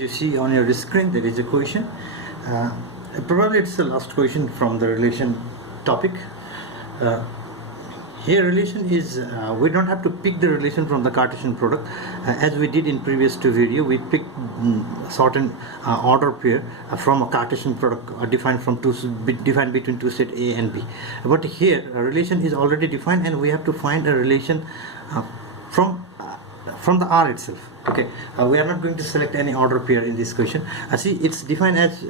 You see on your screen there is a question. Probably it's the last question from the relation topic. Here relation is we don't have to pick the relation from the Cartesian product as we did in previous two video. We picked certain order pair from a Cartesian product defined between two set A and B. But here a relation is already defined and we have to find a relation from the R itself. Okay, we are not going to select any order pair in this question. See, it's defined as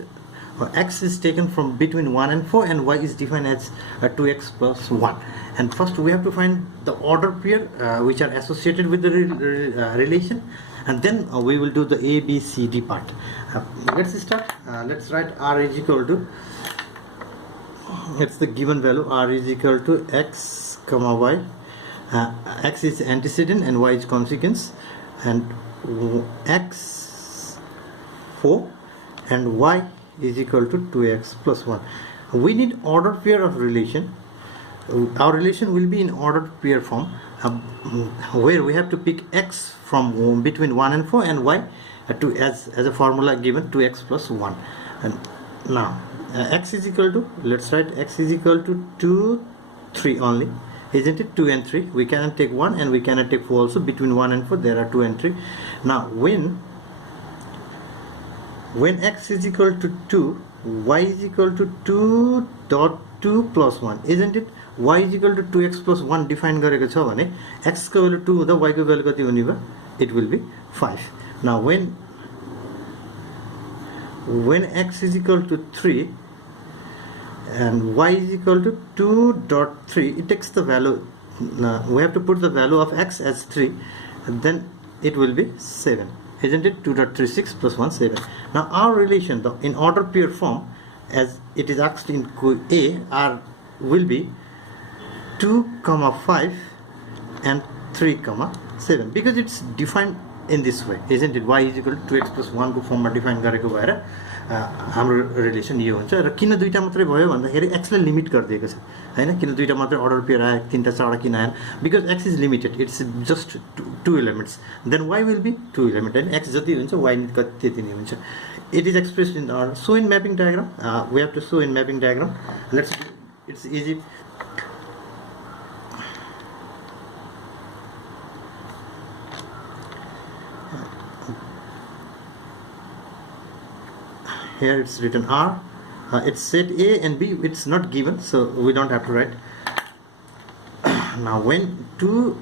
x is taken from between 1 and 4 and y is defined as 2x plus 1. And first we have to find the order pair which are associated with the relation, and then we will do the A, B, C, D part. Let's start. Let's write R is equal to, it's the given value, R is equal to x comma y. X is antecedent and y is consequence, and x 4 and y is equal to 2x plus 1. We need order pair of relation. Our relation will be in ordered pair form where we have to pick x from between 1 and 4 and y as a formula given 2x plus 1. And now x is equal to, let's write x is equal to 2, 3 only, isn't it? 2 and 3. We cannot take 1 and we cannot take 4 also. Between 1 and 4 there are 2 and 3. Now when x is equal to 2, y is equal to 2 dot 2 plus 1, isn't it? Y is equal to 2x plus 1 define गरेको छ भने x को value 2 हुँदा y को value कति हुने भयो? It will be 5. Now when x is equal to 3 and y is equal to 2 dot 3, it takes the value, we have to put the value of x as 3, and then it will be 7, isn't it? 2.36 plus 1, 7. Now our relation in order pair form as it is asked in A, R will be 2, 5 and 3, 7, because it's defined in this way, isn't it? Y is equal to 2x plus 1 को फर्ममा define गरेको भएर हाम्रो relation यो हुन्छ। र किन दुईटा मात्रै भयो भन्दाखेरि x लाई लिमिट गरिदिएको छ हैन, किन दुईटा मात्रै अर्डर पेयर आयो, तीनटा चारवटा किन आएन, because x is limited, it's just two elements, then y will be 2 element, and x जति हुन्छ y कति त्यति नै हुन्छ. It is expressed in our show in mapping diagram. We have to show in mapping diagram. Let's do, it's easy. Here it's written R. It's set A and B. It's not given, so we don't have to write. Now when 2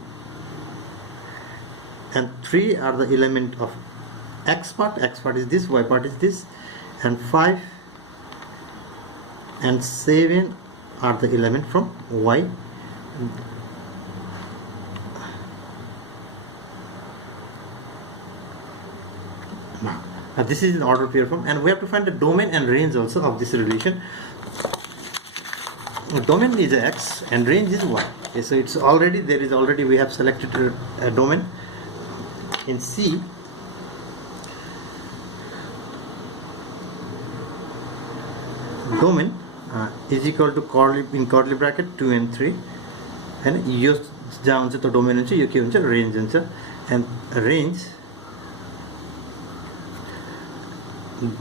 and 3 are the element of x part is this, y part is this, and 5 and 7 are the element from y. Now this is an order pair form, and we have to find the domain and range also of this relation. Domain is x and range is y. Okay, so it's already, we have selected a domain in C. Domain is equal to curly bracket 2 and 3, and यो जहाँ हुन्छ त्यो domain हुन्छ, यो के हुन्छ, range हुन्छ, and range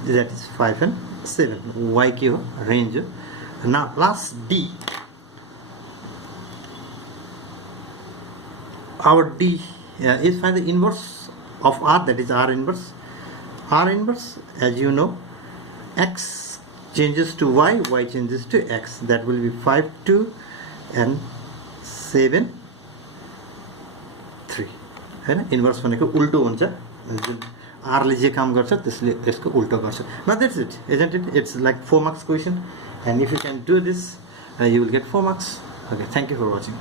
that is 5 and 7. Y के हो, range हो. Now last D, our D is find the inverse of R, that is R inverse. R inverse, as you know, x changes to y, y changes to x. That will be 5, 2 and 7, 3. Hahn, inverse भनेको उल्टो हुन्छ, जुन R ले जे काम गर्छ त्यसले यसको उल्टो गर्छ. Now that's it, isn't it? It's like 4 marks question, and if you can do this you will get 4 marks. Okay, thank you for watching.